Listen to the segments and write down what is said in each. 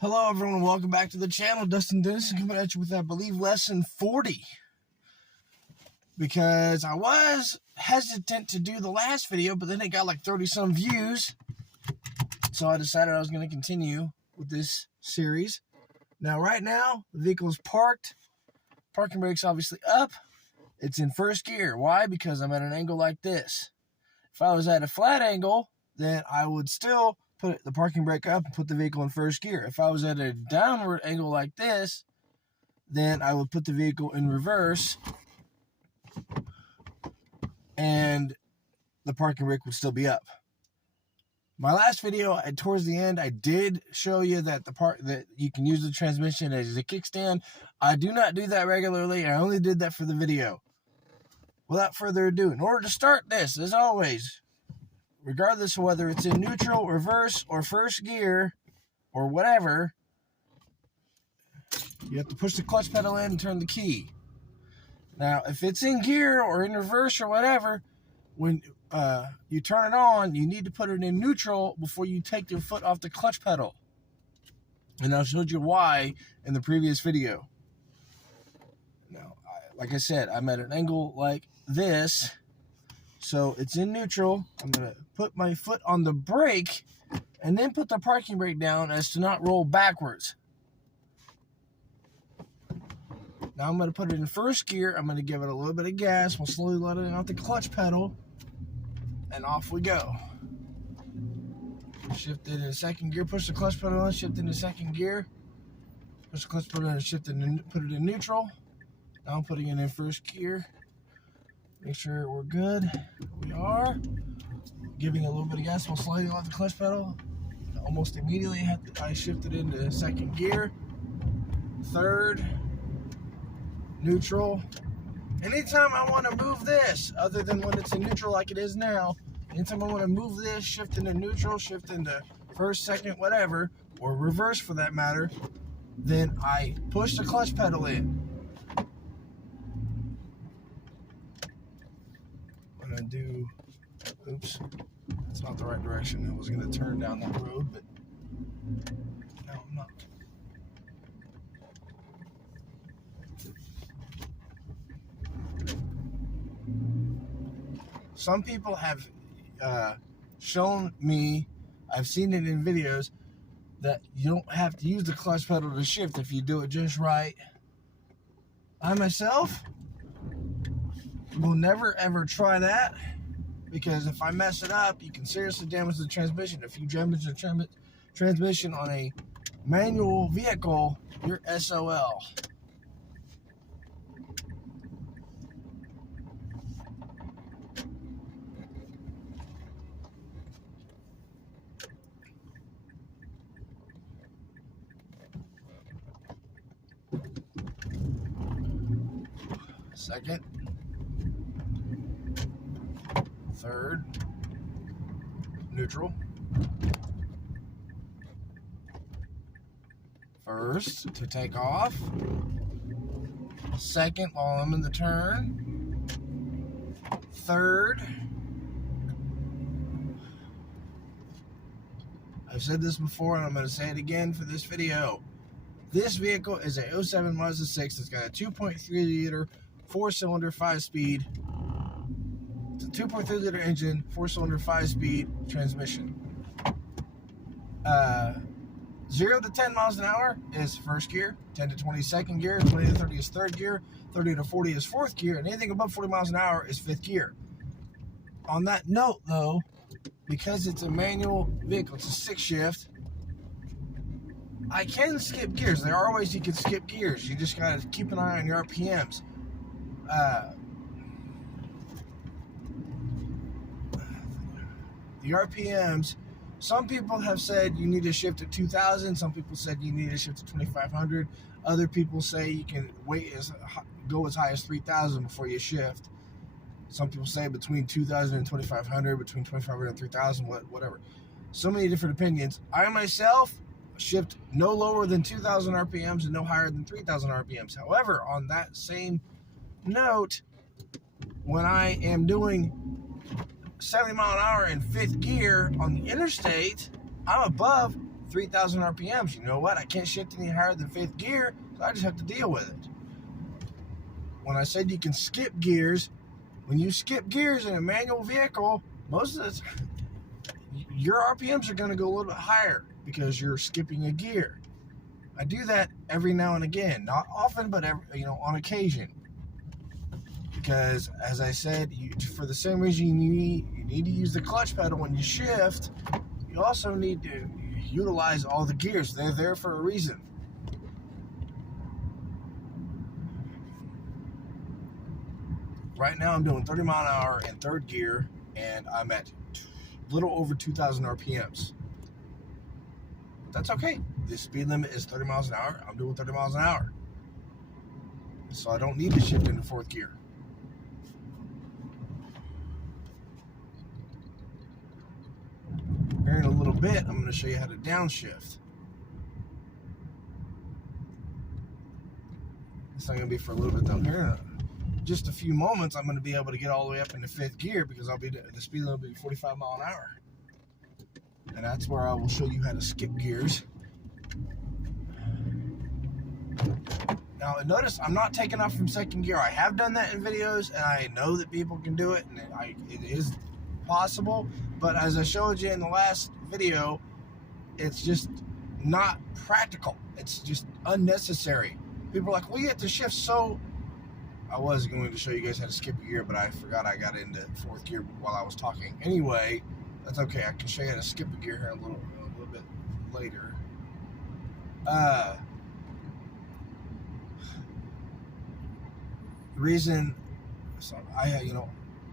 Hello everyone, welcome back to the channel. Dustin Dennison coming at you with, I believe, lesson 40. Because I was hesitant to do the last video, but then it got like 30 some views. So I decided I was going to continue with this series. Now right now, the vehicle is parked. Parking brake's obviously up. It's in first gear. Why? Because I'm at an angle like this. If I was at a flat angle, then I would still put the parking brake up and put the vehicle in first gear. If I was at a downward angle like this, then I would put the vehicle in reverse and the parking brake would still be up. My last video, towards the end, I did show you that that you can use the transmission as a kickstand. I do not do that regularly. I only did that for the video. Without further ado, in order to start this, as always, regardless of whether it's in neutral, reverse, or first gear, or whatever, you have to push the clutch pedal in and turn the key. Now, if it's in gear or in reverse or whatever, when you turn it on, you need to put it in neutral before you take your foot off the clutch pedal. And I showed you why in the previous video. Now, like I said, I'm at an angle like this. So it's in neutral. I'm going to put my foot on the brake and then put the parking brake down as to not roll backwards. Now I'm going to put it in first gear. I'm going to give it a little bit of gas. We'll slowly let it off the clutch pedal. And off we go. Shift it in second gear. Push the clutch pedal in. Shift into second gear. Push the clutch pedal in and shift it in, put it in neutral. Now I'm putting it in first gear. Make sure we're good. We are. Giving a little bit of gas while sliding off the clutch pedal. Almost immediately I shifted into second gear. Third. Neutral. Anytime I want to move this, other than when it's in neutral like it is now, anytime I want to move this, shift into neutral, shift into first, second, whatever, or reverse for that matter, then I push the clutch pedal in. Oops, that's not the right direction. I was going to turn down that road, but no, I'm not. Some people have shown me, I've seen it in videos, that you don't have to use the clutch pedal to shift if you do it just right. I myself will never ever try that, because if I mess it up, you can seriously damage the transmission. If you damage the transmission on a manual vehicle, you're SOL. Second. Third. Neutral. First to take off. Second while I'm in the turn. Third. I've said this before and I'm going to say it again for this video. This vehicle is a 07 Mazda 6 that's got a 2.3 liter 4-cylinder 5-speed. It's a 2.3 liter engine, 4-cylinder 5-speed transmission. 0 to 10 miles an hour is first gear, 10 to 20 second gear, 20 to 30 is third gear, 30 to 40 is fourth gear, and anything above 40 miles an hour is fifth gear. On that note, though, because it's a manual vehicle, it's a 6-shift, I can skip gears. There are ways you can skip gears. You just got to keep an eye on your RPMs. The RPMs, some people have said you need to shift to 2,000. Some people said you need to shift to 2,500. Other people say you can go as high as 3,000 before you shift. Some people say between 2,000 and 2,500, between 2,500 and 3,000, whatever. So many different opinions. I myself shift no lower than 2,000 RPMs and no higher than 3,000 RPMs. However, on that same note, when I am doing 70 mile an hour in fifth gear on the interstate, I'm above 3,000 RPMs. You know what? I can't shift any higher than 5th gear, so I just have to deal with it. When I said you can skip gears, when you skip gears in a manual vehicle, most of the time, your RPMs are going to go a little bit higher because you're skipping a gear. I do that every now and again, not often, but on occasion. Because, as I said, for the same reason you need to use the clutch pedal when you shift, you also need to utilize all the gears. They're there for a reason. Right now I'm doing 30 mile an hour in 3rd gear, and I'm at a little over 2,000 RPMs. But that's okay. The speed limit is 30 miles an hour. I'm doing 30 miles an hour. So I don't need to shift into 4th gear. Here in a little bit, I'm going to show you how to downshift. It's not going to be for a little bit though. Here in just a few moments, I'm going to be able to get all the way up into 5th gear because the speed limit will be 45 mile an hour. And that's where I will show you how to skip gears. Now notice I'm not taking off from 2nd gear. I have done that in videos, and I know that people can do it, and it is possible. But as I showed you in the last video, it's just not practical. It's just unnecessary. People are like, well, you have to shift so... I was going to show you guys how to skip a gear, but I forgot I got into 4th gear while I was talking. Anyway, that's okay. I can show you how to skip a gear here a little bit later. The reason, so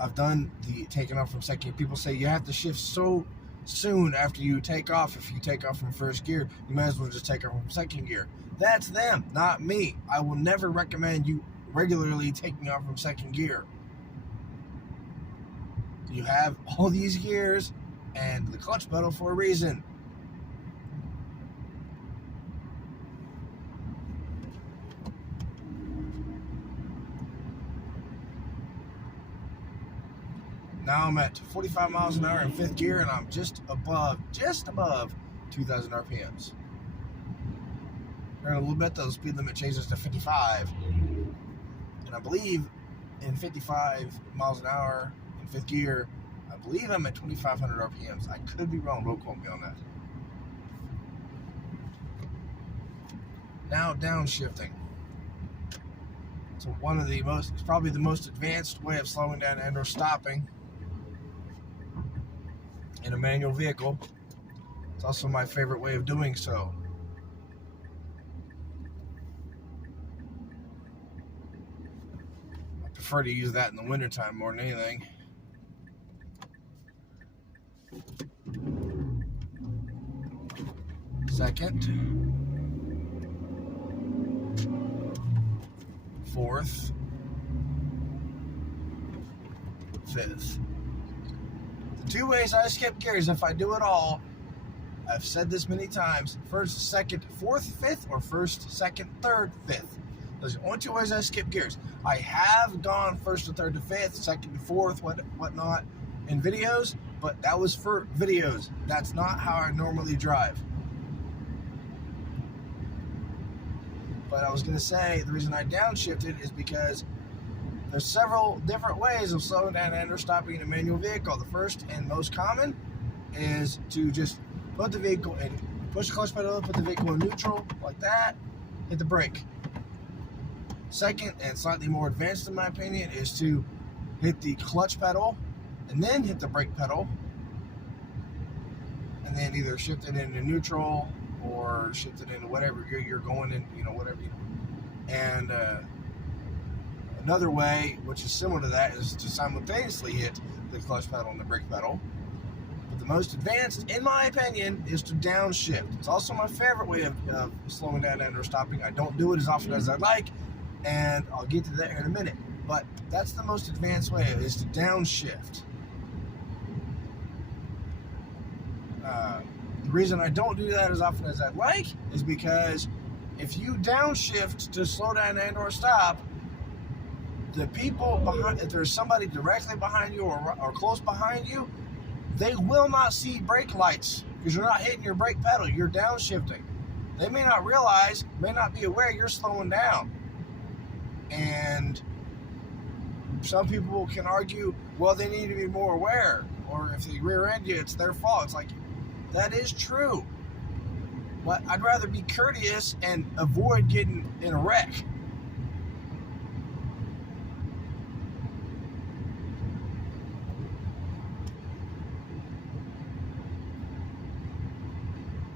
I've done the taking off from 2nd gear. People say you have to shift so soon after you take off. If you take off from 1st gear, you might as well just take off from 2nd gear. That's them, not me. I will never recommend you regularly taking off from 2nd gear. You have all these gears and the clutch pedal for a reason. Now I'm at 45 miles an hour in 5th gear, and I'm just above 2,000 RPMs. Here in a little bit, the speed limit changes to 55. And I believe in 55 miles an hour in 5th gear, I believe I'm at 2,500 RPMs. I could be wrong. Don't quote me on that. Now downshifting. So it's probably the most advanced way of slowing down and or stopping in a manual vehicle. It's also my favorite way of doing so. I prefer to use that in the wintertime more than anything. Second, 4th, 5th. The 2 ways I skip gears, if I do it all, I've said this many times: 1st, 2nd, 4th, 5th, or 1st, 2nd, 3rd, 5th. Those are the only 2 ways I skip gears. I have gone 1st to 3rd to 5th, 2nd to 4th, whatnot in videos, but that was for videos. That's not how I normally drive. But I was going to say, the reason I downshifted is because there's several different ways of slowing down and or stopping in a manual vehicle. The first and most common is to just put the vehicle in, push the clutch pedal, put the vehicle in neutral, like that, hit the brake. Second, and slightly more advanced in my opinion, is to hit the clutch pedal and then hit the brake pedal, and then either shift it into neutral or shift it into whatever you're going in, whatever you do. And another way, which is similar to that, is to simultaneously hit the clutch pedal and the brake pedal. But the most advanced, in my opinion, is to downshift. It's also my favorite way of slowing down and or stopping. I don't do it as often as I'd like, and I'll get to that here in a minute. But that's the most advanced way, is to downshift. The reason I don't do that as often as I'd like is because if you downshift to slow down and or stop, the people behind, if there's somebody directly behind you or close behind you, they will not see brake lights because you're not hitting your brake pedal, you're downshifting. They may not realize, may not be aware you're slowing down. And some people can argue, well, they need to be more aware, or if they rear end you, it's their fault. It's like, that is true. But I'd rather be courteous and avoid getting in a wreck.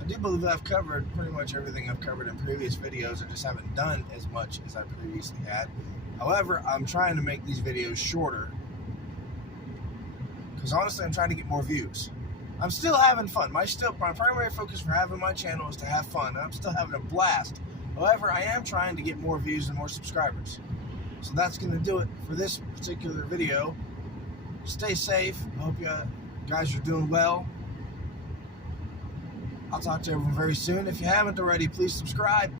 I do believe that I've covered pretty much everything I've covered in previous videos. I just haven't done as much as I previously had. However, I'm trying to make these videos shorter because honestly, I'm trying to get more views. I'm still having fun. My primary focus for having my channel is to have fun. I'm still having a blast. However, I am trying to get more views and more subscribers. So that's going to do it for this particular video. Stay safe. I hope you guys are doing well. I'll talk to everyone very soon. If you haven't already, please subscribe.